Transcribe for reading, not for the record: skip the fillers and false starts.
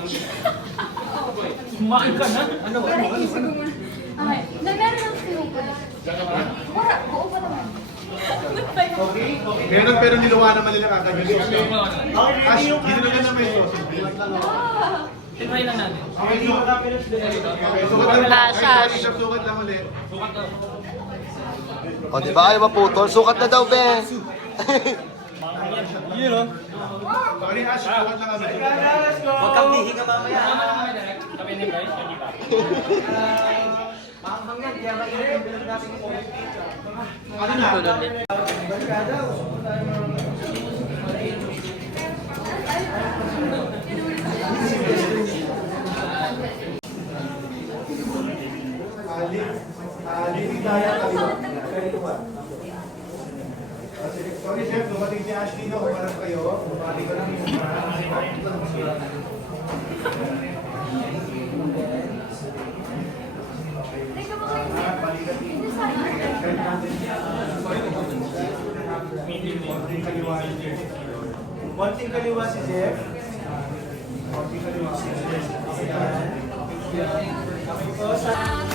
stage. Kumain ka na? Ano? Okay. Meron lang siya ko. Wala, buo pa naman. Meron pero niluwa naman nila kakagin. Ash, ginulogan na may sauce. Tinry lang natin. Okay, sukat lang. Ash. Sukat lang ulit. Sukat na. O, di ba ayaw maputol? Sukat na daw, be. Yun o. Sorry, Ash, sukat lang kami. Huwag kang hihinga mamaya. Kami ni guys, hindi pa. Maanghang yan, kaya mainit yung bilang natin yung oil. Ano na? Living daya kaliwa. Sorry, Chef, dumating si Ashley na kumarap kayo. Bumali ko lang yung konting kaliwa si Chef. Konting kaliwa si Chef.